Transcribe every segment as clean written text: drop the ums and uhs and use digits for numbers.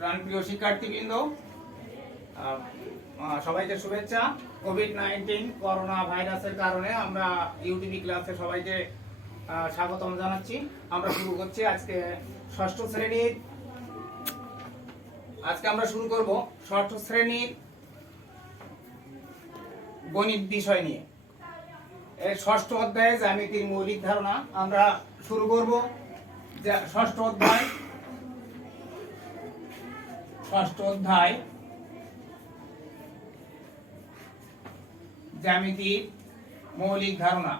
প্রাণপ্রিয় শিক্ষার্থীবৃন্দ, সবাইকে শুভেচ্ছা। কোভিড-19 করোনা ভাইরাসের কারণে আমরা ইউটিভি ক্লাসে সবাইকে স্বাগতম জানাচ্ছি। আমরা শুরু করছি আজকে ষষ্ঠ শ্রেণীর। আজকে আমরা শুরু করব ষষ্ঠ শ্রেণীর গণিত বিষয় নিয়ে। এই ষষ্ঠ অধ্যায়ে জ্যামিতির মৌলিক ধারণা আমরা শুরু করব। ষষ্ঠ অধ্যায় জ্যামিতির মৌলিক ধারণা।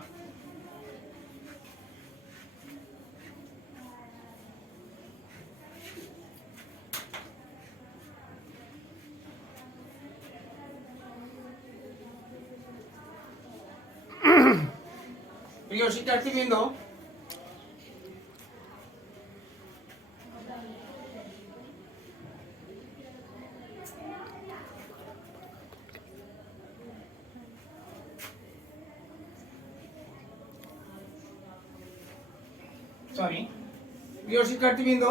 প্রিয় শিক্ষার্থীবৃন্দ,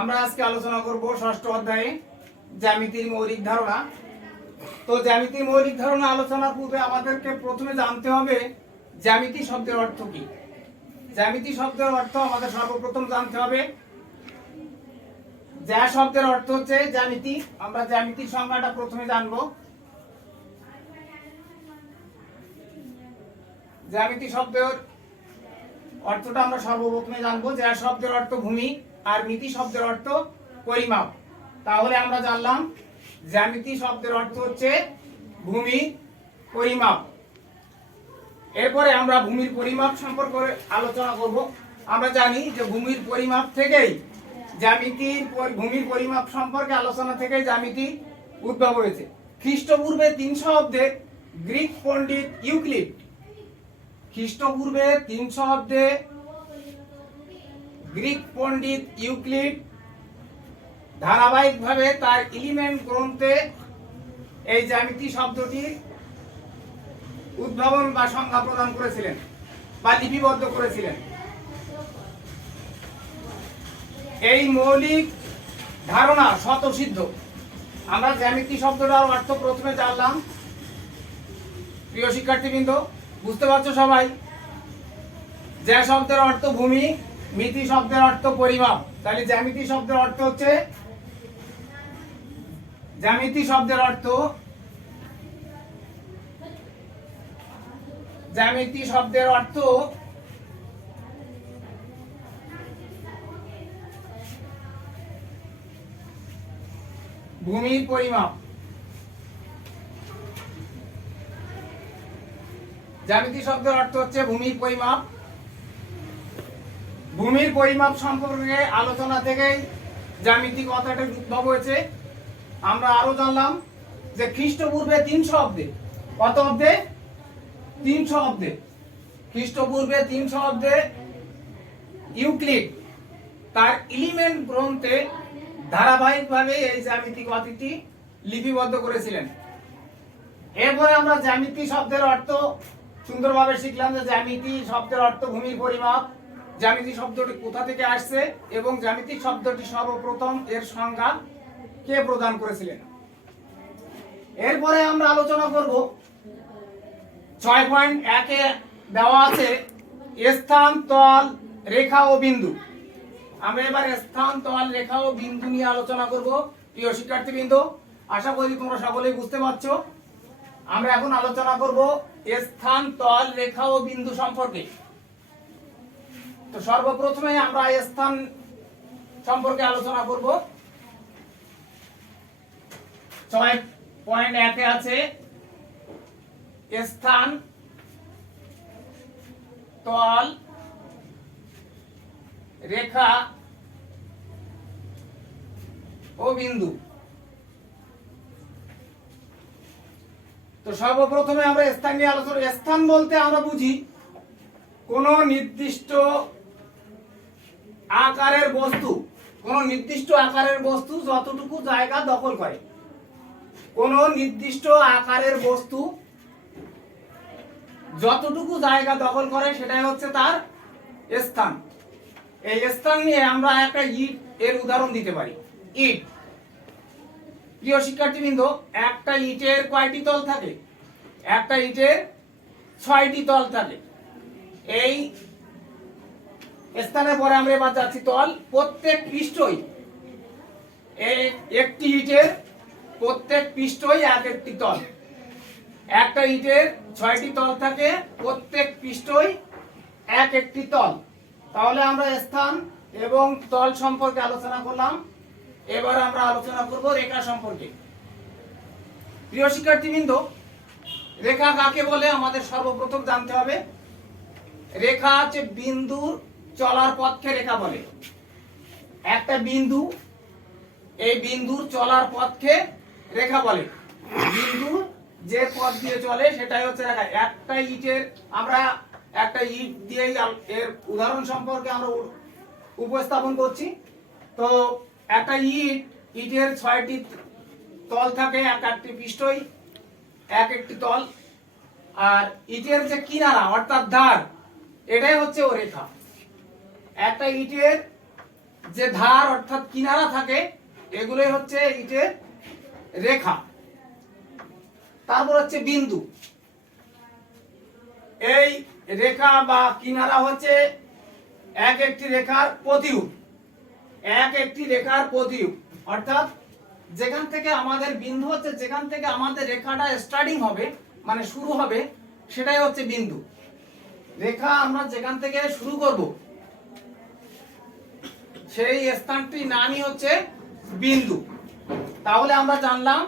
আমরা আজকে আলোচনা করব ষষ্ঠ অধ্যায়ে জ্যামিতির মৌলিক ধারণা। তো জ্যামিতির মৌলিক ধারণা আলোচনার পূর্বে আমাদেরকে প্রথমে জানতে হবে জ্যামিতি শব্দের অর্থ কি। জ্যামিতি শব্দের অর্থ আমাদের সর্বপ্রথম জানতে হবে। জ্যা শব্দের অর্থ হচ্ছে জ্যামিতি। আমরা জ্যামিতির সংজ্ঞাটা প্রথমে জানবো। জ্যামিতি শব্দের অর্থটা আমরা সর্বপ্রথমে জানবো। জ্যা শব্দের অর্থ ভূমি আর মিতি শব্দের অর্থ পরিমাপ। তাহলে আমরা জানলাম জ্যামিতি শব্দের অর্থ হচ্ছে ভূমি, পরিমাপ। এরপরে আমরা ভূমির পরিমাপ সম্পর্কে আলোচনা করব। আমরা জানি যে ভূমির পরিমাপ থেকেই ভূমির পরিমাপ সম্পর্কে আলোচনা থেকে জ্যামিতি উদ্ভব হয়েছে। খ্রিস্টপূর্বে 300 অব্দে গ্রিক পণ্ডিত ইউক্লিড ধারাবাহিকভাবে তার এলিমেন্ট গ্রন্থে এই জ্যামিতি শব্দটি উদ্ভাবন বা সংজ্ঞা প্রদান করেছিলেন বা লিপিবদ্ধ করেছিলেন। এই মৌলিক ধারণা স্বতঃসিদ্ধ। আমরা জ্যামিতি শব্দটার অর্থ প্রথমে জানলাম। প্রিয় শিক্ষার্থীবৃন্দ, বুঝতে পারছো সবাই? জ্যা শব্দের অর্থ ভূমি, মিতি শব্দের অর্থ পরিমাপ। তাহলে জ্যামিতি শব্দের অর্থ হচ্ছে ভূমির পরিমাপ। জ্যামিতি শব্দের অর্থ হচ্ছে ভূমির পরিমাপ। ভূমির পরিমাপ সম্পর্কে আলোচনা থেকেই জ্যামিতি কথাটার উদ্ভব হয়েছে। আমরা আরো জানলাম যে খ্রিস্টপূর্বে 300 অব্দে, কত অব্দে? 300 অব্দে। খ্রিস্টপূর্বে 300 অব্দে ইউক্লিড তার এলিমেন্ট গ্রন্থে ধারাবাহিকভাবে এই জ্যামিতি কথাটি লিপিবদ্ধ করেছিলেন। এরপরে আমরা জ্যামিতি শব্দের অর্থ সুন্দরভাবে শিখলাম যে জ্যামিতি শব্দের অর্থ ভূমির পরিমাপ। জ্যামিতি শব্দটি কোথা থেকে আসছে এবং জ্যামিতি শব্দটি সর্বপ্রথম এর সংজ্ঞা কে প্রদান করেছিলেন। এরপরে আমরা আলোচনা করব 6.1 এ দেওয়া আছে স্থান, তল, রেখা ও বিন্দু। আমরা এবার স্থান, তল, রেখা ও বিন্দু নিয়ে আলোচনা করব। প্রিয় শিক্ষার্থীবৃন্দ, আশা করি তোমরা সকলেই বুঝতে পারছো। আমরা এখন আলোচনা করব স্থান, তল, রেখা ও বিন্দু সম্পর্কে। তো সর্বপ্রথমে আমরা স্থান সম্পর্কে আলোচনা করব। 6.1 এ আছে স্থান, তল, রেখা ও বিন্দু। তো সর্বপ্রথমে আমরা স্থান নিয়ে আলোচনা। স্থান বলতে আমরা বুঝি কোন নির্দিষ্ট আকারের বস্তু যতটুকু জায়গা দখল করে। কোন নির্দিষ্ট আকারের বস্তু যতটুকু জায়গা দখল করে সেটাই হচ্ছে তার স্থান। এই স্থান নিয়ে আমরা একটা ইট এর উদাহরণ দিতে পারি। ইট, প্রিয় শিক্ষার্থীবৃন্দ, একটা ইটের কয়টি তল থাকে? একটা ইটের 6টি তল থাকে। এই স্থানের পরে আমরা এবার যাচ্ছি তল। প্রত্যেক পৃষ্ঠই, একটি ইটের প্রত্যেক পৃষ্ঠই এক একটি তল। একটা ইটের 6টি তল থাকে, প্রত্যেক পৃষ্ঠই এক একটি তল। তাহলে আমরা স্থান এবং তল সম্পর্কে আলোচনা করলাম। এবার আমরা আলোচনা করব রেখা সম্পর্কে। প্রিয় শিক্ষার্থীবৃন্দ, রেখা কাকে বলে আমাদের সর্বপ্রথম জানতে হবে। রেখা হচ্ছে বিন্দুর চলার পথকে রেখা বলে। একটা বিন্দু, এই বিন্দুর চলার পথকে রেখা বলে। বিন্দু যে পথ দিয়ে চলে সেটাই হচ্ছে রেখা। একটা ইটের, আমরা একটা ইট দিয়ে এর উদাহরণ সম্পর্কে আমরা উপস্থাপন করছি। তো একটা ইটের 6টি তল থাকে, এক একটি পৃষ্ঠই এক একটি তল। আর ইটের যে কিনারা অর্থাৎ ধার, এটাই হচ্ছে ও রেখা। একটা ইটের যে ধার অর্থাৎ কিনারা থাকে, এগুলোই হচ্ছে ইটের রেখা। তারপর হচ্ছে বিন্দু। এই রেখা বা কিনারা হচ্ছে এক একটি রেখার প্রতিরূপ। এক একটি রেখার প্রতিরূপ অর্থাৎ যেখান থেকে আমাদের বিন্দু হচ্ছে, যেখান থেকে আমাদের রেখাটা স্টার্টিং হবে, মানে শুরু হবে, সেটাই হচ্ছে বিন্দু। রেখা আমরা যেখান থেকে শুরু করব সেই স্থানটির নামই হচ্ছে বিন্দু। তাহলে আমরা জানলাম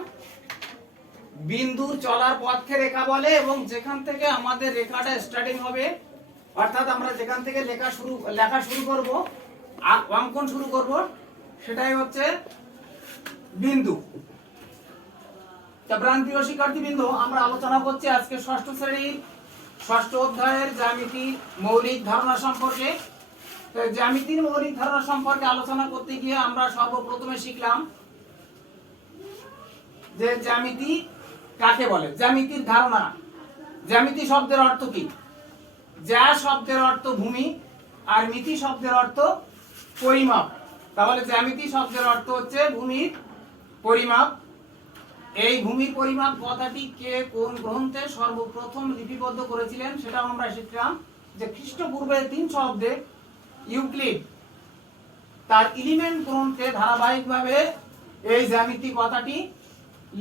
বিন্দুর চলার পথকে রেখা বলে, এবং যেখান থেকে আমাদের রেখাটা স্টার্টিং হবে, অর্থাৎ আমরা যেখান থেকে লেখা শুরু করব, অঙ্কন শুরু করব, সেটাই হচ্ছে বিন্দু। প্রিয় শিক্ষার্থীবৃন্দ, আমরা আলোচনা করছি আজকে 6ষ্ঠ শ্রেণীর 6ষ্ঠ অধ্যায়ের জ্যামিতির মৌলিক ধারণা সম্পর্কে। তো জ্যামিতির মৌলিক ধারণা সম্পর্কে আলোচনা করতে গিয়ে আমরা সর্বপ্রথমে শিখলাম যে জ্যামিতি কাকে বলে। জ্যামিতির ধারণা, জ্যামিতি শব্দের অর্থ কি? জ্যা শব্দের অর্থ ভূমি, আর মিতি শব্দের অর্থ পরিমাপ। তাহলে জ্যামিতি শব্দের অর্থ হচ্ছে ভূমির পরিমাপ। এই ভূমির পরিমাপ কথাটি কে কোন গ্রন্থে সর্বপ্রথম লিপিবদ্ধ করেছিলেন সেটাও আমরা শিখলাম, যে খ্রিস্টপূর্বে 300 অব্দে ইউক্লিড তার এলিমেন্ট গ্রন্থে ধারাবাহিকভাবে এই জ্যামিতি কথাটি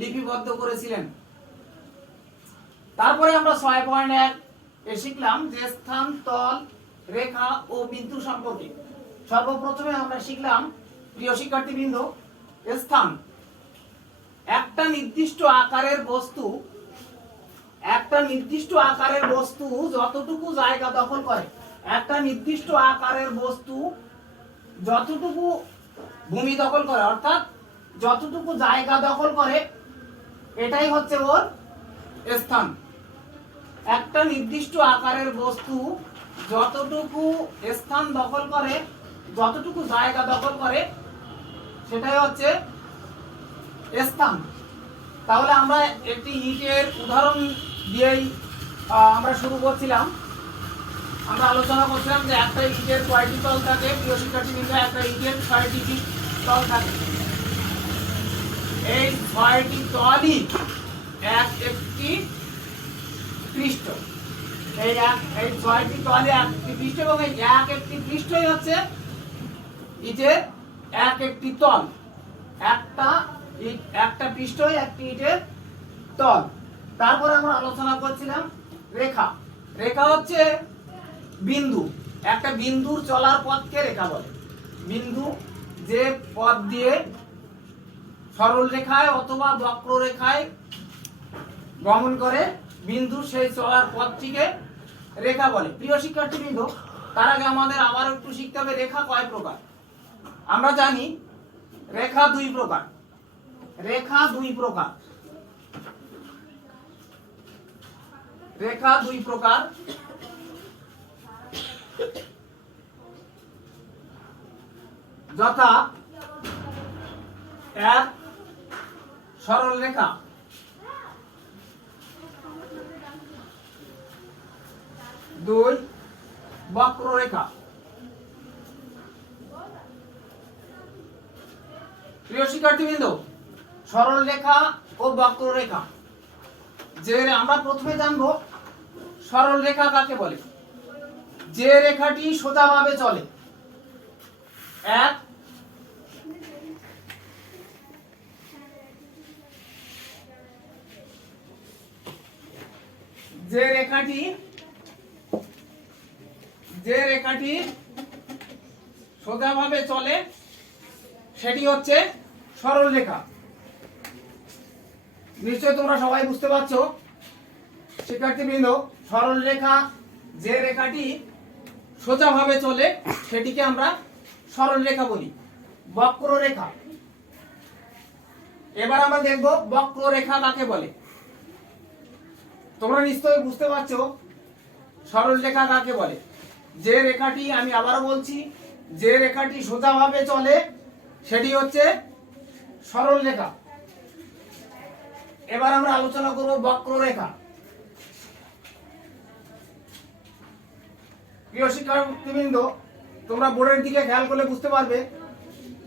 লিপিবদ্ধ করেছিলেন। তারপরে আমরা 6.1 এ শিখলাম যে স্থান, তল, রেখা ও বিন্দু সম্পর্কে। সর্বপ্রথমে আমরা শিখলাম, প্রিয় শিক্ষার্থীবৃন্দ, স্থান। একটা নির্দিষ্ট আকারের বস্তু, একটা নির্দিষ্ট আকারের বস্তু যতটুকু জায়গা দখল করে, একটা নির্দিষ্ট আকারের বস্তু যতটুকু ভূমি দখল করে, অর্থাৎ যতটুকু জায়গা দখল করে, এটাই হচ্ছে ওর স্থান। একটা নির্দিষ্ট আকারের বস্তু যতটুকু স্থান দখল করে, যতটুকু জায়গা দখল করে, সেটাই হচ্ছে স্থান। তাহলে আমরা একটি ইটের উদাহরণ দিয়েই আমরা শুরু করছিলাম। আমরা আলোচনা করছিলাম যে একটা ইটের কয়টি তল থাকে। প্রিয় শিক্ষার্থীবৃন্দ, একটা ইটের 6টি তল থাকে। এই 6টি তলই এক একটি পৃষ্ঠ। এই 6টি তলে একটি পৃষ্ঠ, এবং এই এক একটি পৃষ্ঠই হচ্ছে ইটের এক একটি তল। একটা পৃষ্ঠই একটি ইটের তল। তারপরে আমরা আলোচনা করছিলাম রেখা। রেখা হচ্ছে বিন্দু। একটা বিন্দুর চলার পথকে রেখা বলে। বিন্দু যে পথ দিয়ে সরল রেখায় অথবা বক্ররেখায় গমন করে, বিন্দু সেই চলার পথটিকে রেখা বলে। প্রিয় শিক্ষার্থীবৃন্দ, তার আগে আমাদের আবার একটু শিখতে হবে রেখা কয় প্রকার। আমরা জানি রেখা 2 প্রকার। রেখা 2 প্রকার। রেখা 2 প্রকার। যথা 1 সরল রেখা, 2 বক্ররেখা, প্রিয় শিক্ষার্থীবৃন্দ, সরল রেখা ও বক্ররেখা, যে আমরা প্রথমে জানবো সরল রেখা কাকে বলে। যে রেখাটি সোজাভাবে চলে, এক যে রেখাটি সোজাভাবে চলে সেটি হচ্ছে সরল রেখা। নিশ্চয়ই তোমরা সবাই বুঝতে পারছো শিক্ষার্থীবৃন্দ, সরল রেখা যে রেখাটি সোজাভাবে চলে সেটিকে আমরা সরল রেখা বলি। বক্ররেখা, এবার আমরা দেখব বক্ররেখা কাকে বলে। তোমরা নিশ্চয়ই বুঝতে পারছো সরল রেখা কাকে বলে। যে রেখাটি, আমি আবারও বলছি, যে রেখাটি সোজাভাবে চলে সেটি হচ্ছে সরল রেখা। এবার আমরা আলোচনা করব বক্ররেখা। প্রিয় শিক্ষার্থীবৃন্দ, তোমরা বোর্ডের দিকে খেয়াল করলে বুঝতে পারবে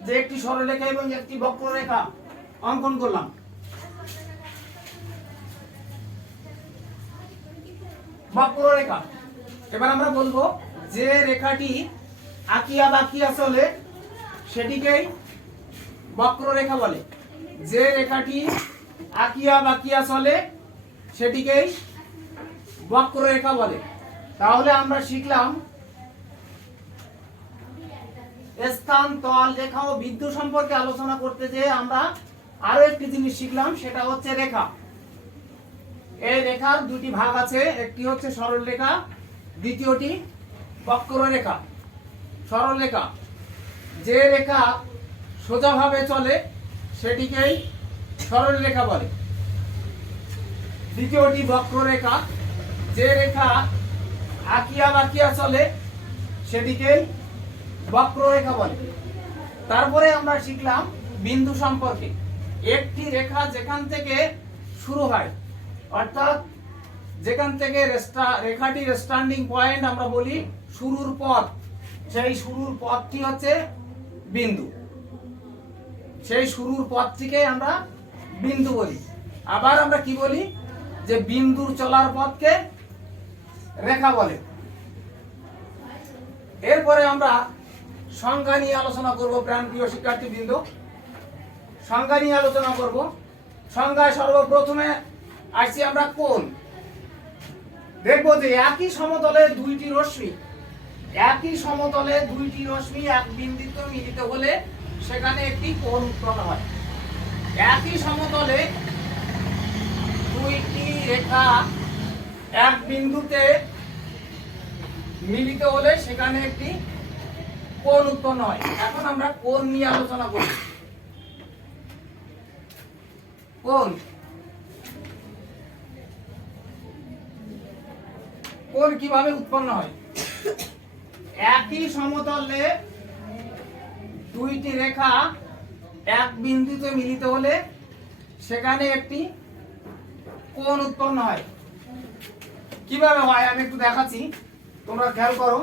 যে একটি সরলরেখা এবং একটি বক্ররেখা অঙ্কন করলাম। বক্ররেখা, এবার আমরা বলবো যে রেখাটি আঁকিয়া বাঁকিয়া চলে সেটিকেই বক্ররেখা বলে। যে রেখাটি আঁকিয়া বাঁকিয়া চলে সেটিকেই বক্ররেখা বলে। তাহলে আমরা শিখলাম স্থান, তল, রেখা ও বিন্দু সম্পর্কে আলোচনা করতে যে আমরা আরো একটি জিনিস শিখলাম, সেটা হচ্ছে রেখা। এই রেখার দুটি ভাগ আছে, একটি হচ্ছে সরল রেখা, দ্বিতীয়টি বক্ররেখা। সরল রেখা, যে রেখা সোজাভাবে চলে সেটিকেই সরল রেখা বলে। দ্বিতীয়টি বক্ররেখা, যে রেখা আঁকিয়া বাঁকিয়া চলে সেটিকেই বক্ররেখা বলে। তারপরে আমরা শিখলাম বিন্দু সম্পর্কে। একটি রেখা যেখান থেকে শুরু হয়, অর্থাৎ যেখান থেকে রেখাটির স্ট্যান্ডিং পয়েন্ট আমরা বলি শুরুর পথ, সেই শুরুর পথটি হচ্ছে বিন্দু। সেই শুরুর পথটিকে আমরা বিন্দু বলি। আবার আমরা কি বলি, যে বিন্দুর চলার পথকে রেখা বলে। এরপরে আমরা সংজ্ঞা নিয়ে আলোচনা করব। প্রাণপ্রিয় শিক্ষার্থীবৃন্দ, সংজ্ঞা নিয়ে আলোচনা করব। সংজ্ঞায় সর্বপ্রথমে আসছি আমরা কোণ। দেখবো যে একই সমতলে দুইটি রশ্মি এক বিন্দুতে মিলিত হলে সেখানে একটি কোণ উৎপন্ন হয়। একই সমতলে দুইটি রেখা এক বিন্দুতে মিলিত হলে সেখানে একটি কোণ উৎপন্ন হয়। এখন আমরা কোণ নিয়ে আলোচনা করি। কোণ কিভাবে উৎপন্ন হয়? একই সমতলে দুইটি রেখা এক বিন্দুতে মিলিত হলে সেখানে একটি কোণ উৎপন্ন হয়। কিভাবে হয় আমি একটু দেখাচ্ছি, তোমরা খেয়াল করো।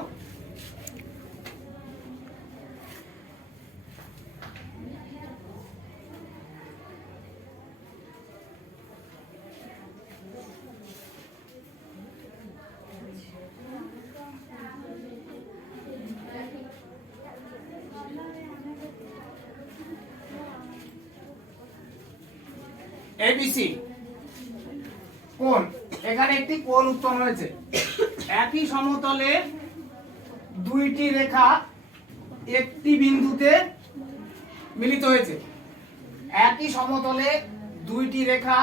এবিসি কোণ, এখানে একটি কোণ উৎপন্ন হয়েছে। একই সমতলে দুইটি রেখা একটি বিন্দুতে মিলিত হয়েছে। একই সমতলে দুইটি রেখা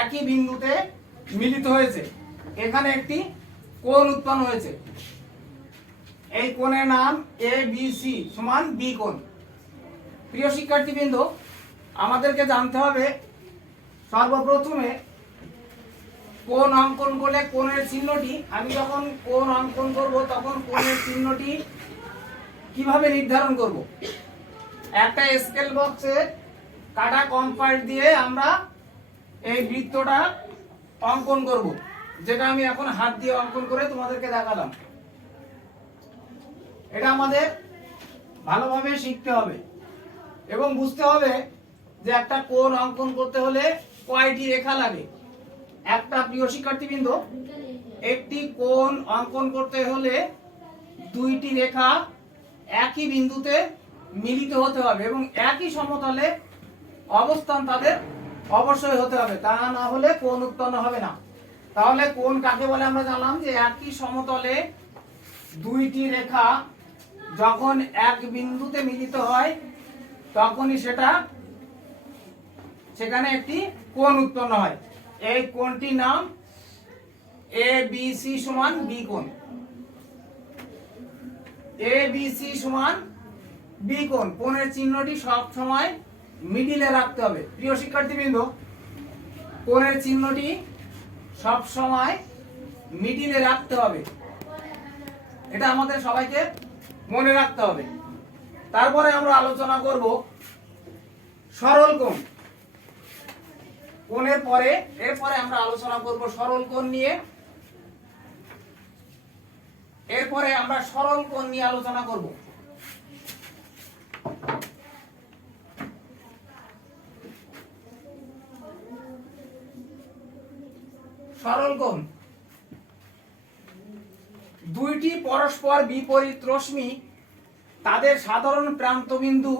একই বিন্দুতে মিলিত হয়েছে, এখানে একটি কোণ উৎপন্ন হয়েছে। এই কোণের নাম এবিসি সমান বি কোণ। প্রিয় শিক্ষার্থীবৃন্দ, আমাদেরকে জানতে হবে সর্বপ্রথমে কোণ অঙ্কন করলে কোণের চিহ্নটি, আমি যখন কোণ অঙ্কন করব তখন কোণের চিহ্নটি কিভাবে নির্ধারণ করব। একটা স্কেল বক্সে কাটা কম্পাস দিয়ে আমরা এই বৃত্তটা অঙ্কন করব, যেটা আমি এখন হাত দিয়ে অঙ্কন করে তোমাদেরকে দেখালাম। এটা আমাদের ভালোভাবে শিখতে হবে। এবং বুঝতে হবে যে একটা কোণ অঙ্কন করতে হলে কয়টি রেখা লাগে। একটা প্রিয় শিক্ষার্থীবৃন্দ, একটি কোণ অঙ্কন করতে হলে দুইটি রেখা একই বিন্দুতে মিলিত হতে হবে এবং একই সমতলে অবস্থান তাদের অবশ্যই হতে হবে, তা না হলে কোণ উৎপন্ন হবে না। তাহলে কোণ কাকে বলে আমরা জানলাম যে একই সমতলে দুইটি রেখা যখন এক বিন্দুতে মিলিত হয় তখনই সেখানে একটি কোণ উৎপন্ন হয়। এই কোণটির নাম ABC সমান বি কোণ। ABC সমান বি কোণ। কোণের চিহ্নটি সব সময় মিডিলে রাখতে হবে। প্রিয় শিক্ষার্থীবৃন্দ, কোণের চিহ্নটি সব সময় মিডিলে রাখতে হবে, এটা আমাদের সবাইকে মনে রাখতে হবে। তারপরে আমরা আলোচনা করব সরল কোণ। কোণের পরে এরপরে আমরা আলোচনা করব সরল কোণ নিয়ে। এরপরে আমরা সরল কোণ নিয়ে আলোচনা করব। সরল কোণ দুইটি পরস্পর বিপরীত রশ্মি তাদের সাধারণ প্রান্তবিন্দু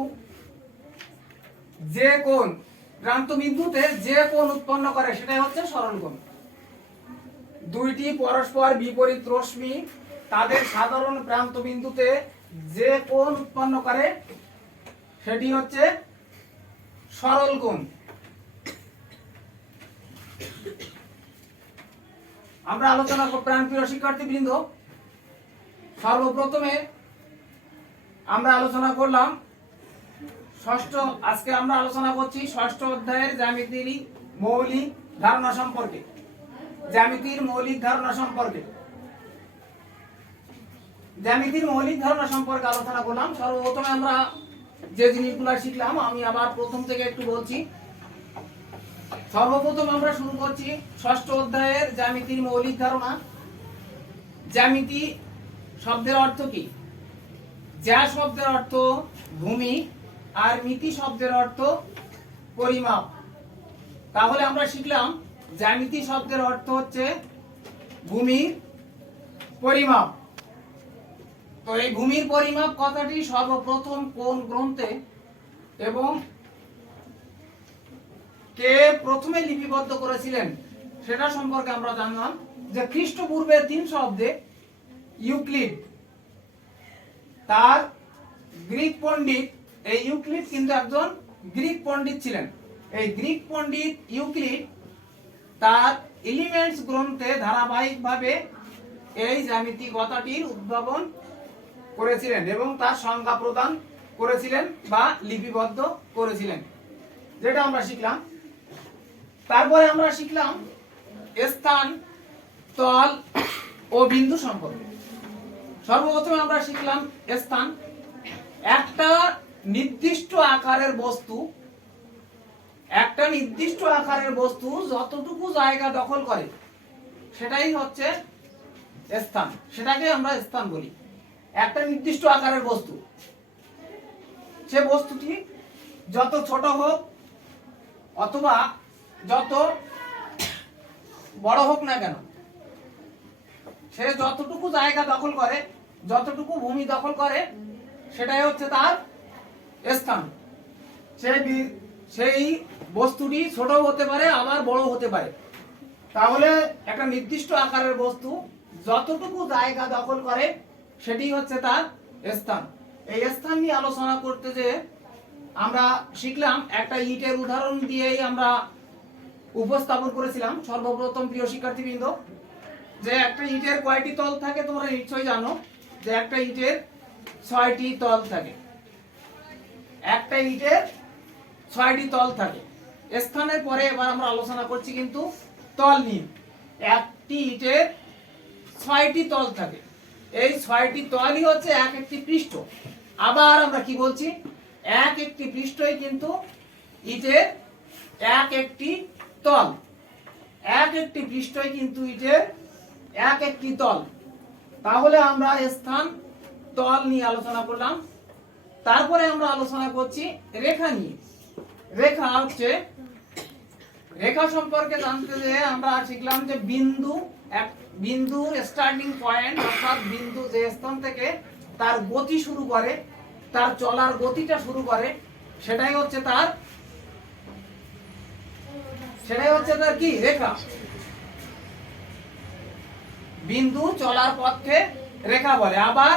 যে কোণ প্রান্তবিন্দুতে যে কোণ উৎপন্ন করে সেটাই হচ্ছে সরল কোণ। দুইটি পরস্পর বিপরীত রশ্মি তাদের সাধারণ প্রান্তবিন্দুতে যে কোণ উৎপন্ন করে সেটি হচ্ছে সরল কোণ। আমরা আলোচনা করব প্রাণপ্রিয় শিক্ষার্থীবৃন্দ, সর্বপ্রথমে আমরা আলোচনা করলাম আজকে আমরা আলোচনা করছি ষষ্ঠ অধ্যায়ের জ্যামিতির মৌলিক ধারণা সম্পর্কে। জ্যামিতির মৌলিক ধারণা সম্পর্কে আলোচনা করলাম। সর্বপ্রথমে আমরা যে জিনিসগুলো শিখলাম আমি আবার প্রথম থেকে একটু বলছি। সর্বপ্রথম আমরা শুরু করছি ষষ্ঠ অধ্যায়ের জ্যামিতির মৌলিক ধারণা। জ্যামিতি শব্দের অর্থ কি? জ্যা শব্দের অর্থ ভূমি আর মিতি শব্দের অর্থ পরিমাপ। তাহলে আমরা শিখলাম জ্যামিতি শব্দের অর্থ হচ্ছে ভূমির পরিমাপ। তো এই ভূমির পরিমাপ কথাটি সর্বপ্রথম কোন গ্রন্থে এবং কে প্রথমে লিপিবদ্ধ করেছিলেন সেটা সম্পর্কে আমরা জানলাম যে খ্রিস্টপূর্বে 300 অব্দে ইউক্লিড, তার গ্রিক পণ্ডিত, এই ইউক্লিড কিন্তু একজন গ্রিক পণ্ডিত ছিলেন। এই গ্রিক পণ্ডিত ইউক্লিড তার এলিমেন্টস গ্রন্থে ধারাবাহিকভাবে এই জ্যামিতি কথাটির উদ্ভাবন করেছিলেন এবং তার সংজ্ঞা প্রদান করেছিলেন বা লিপিবদ্ধ করেছিলেন, যেটা আমরা শিখলাম। তারপরে আমরা শিখলাম স্থান, তল ও বিন্দু সম্পর্কে। সর্বপ্রথমে আমরা শিখলাম স্থান। একটা নির্দিষ্ট আকারের বস্তু যতটুকু জায়গা দখল করে সেটাই হচ্ছে স্থান, সেটাকে আমরা স্থান বলি। একটা নির্দিষ্ট আকারের বস্তু, সে বস্তুটি যত ছোট হোক অথবা যত বড় হোক না কেন, সে যতটুকু জায়গা দখল করে, যতটুকু ভূমি দখল করে সেটাই হচ্ছে তার স্থান। সেই বস্তুটি ছোট হতে পারে আবার বড় হতে পারে। তাহলে একটা নির্দিষ্ট আকারের বস্তু যতটুকু জায়গা দখল করে সেটি হচ্ছে তার স্থান। এই স্থান নিয়ে আলোচনা করতে যে আমরা শিখলাম একটা ইটের উদাহরণ দিয়েই আমরা উপস্থাপন করেছিলাম। সর্বপ্রথম প্রিয় শিক্ষার্থীবৃন্দ, যে একটা ইটের কয়টি তল থাকে তোমরা নিশ্চয়ই জানো যে একটা ইটের 6টি তল থাকে। একটা ইটের 6টি তল থাকে। স্থানের পরে এবার আমরা আলোচনা করছি কিন্তু তল নিয়ে। একটি ইটের 6টি তল থাকে। এই 6টি তলই হচ্ছে এক একটি পৃষ্ঠ। আবার আমরা কি বলছি, এক একটি পৃষ্ঠই কিন্তু ইটের এক একটি তল। এক একটি পৃষ্ঠই কিন্তু ইটের এক একটি তল। তাহলে আমরা স্থান, তল নিয়ে আলোচনা করলাম। তারপরে আমরা আলোচনা করছি রেখা নিয়ে। রেখা হচ্ছে, রেখা সম্পর্কে জানতে যে আমরা শিখলাম যে বিন্দুর স্টার্টিং পয়েন্ট, অর্থাৎ বিন্দু যে স্থান থেকে তার গতি শুরু করে, তার চলার গতিটা শুরু করে, সেটাই হচ্ছে তার কি রেখা। বিন্দু চলার পথকে রেখা বলে। আবার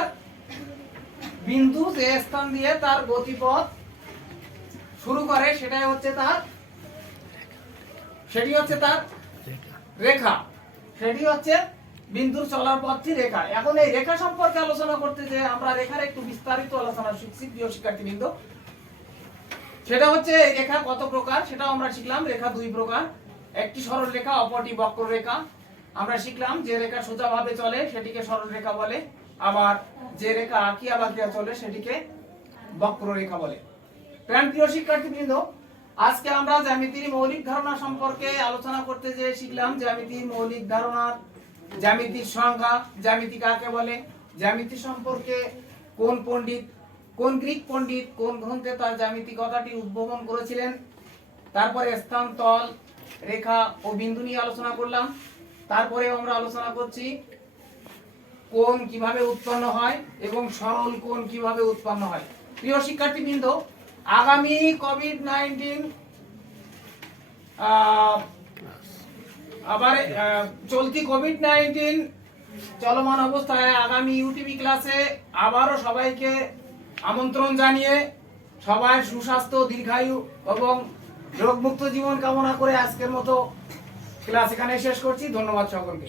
বিন্দু যে স্থান দিয়ে তার গতিপথ শুরু করে সেটি হচ্ছে তার রেখা। সেটি হচ্ছে বিন্দুর চলার পথটি রেখা। এখন এই রেখা সম্পর্কে আলোচনা করতে যে আমরা রেখার একটু বিস্তারিত আলোচনা শিখছি প্রিয় শিক্ষার্থীবৃন্দ। সেটা হচ্ছে রেখা কত প্রকার সেটাও আমরা শিখলাম। রেখা দুই প্রকার, একটি সরল রেখা, অপরটি বক্ররেখা। আমরা শিখলাম যে রেখা সোজাভাবে চলে সেটিকে সরল রেখা বলে, আবার যে রেখা আঁকিয়া বাঁকিয়া চলে সেটিকে বক্ররেখা বলে। প্রিয় শিক্ষার্থীবৃন্দ, আজকে আমরা জ্যামিতির মৌলিক ধারণা সম্পর্কে আলোচনা করতে যে শিখলাম জ্যামিতির মৌলিক ধারণা, জ্যামিতির সংজ্ঞা, জ্যামিতি কাকে বলে, জ্যামিতি সম্পর্কে কোন গ্রিক পণ্ডিত কোন গ্রন্থে তার জ্যামিতি কথাটি উদ্ভাবন করেছিলেন। তারপরে স্থান, তল, রেখা ও বিন্দু নিয়ে আলোচনা করলাম। তারপরে আমরা আলোচনা করছি কোণ কিভাবে উৎপন্ন হয় এবং সরল কোণ কিভাবে উৎপন্ন হয়। প্রিয় শিক্ষার্থীবৃন্দ, আগামী চলতি কোভিড-19 চলমান অবস্থায় আগামী ইউটিভি ক্লাসে আবারও সবাইকে আমন্ত্রণ জানিয়ে সবাই সুস্বাস্থ্য, দীর্ঘায়ু এবং রোগমুক্ত জীবন কামনা করে আজকের মতো ক্লাস এখানে শেষ করছি। ধন্যবাদ সকলকে।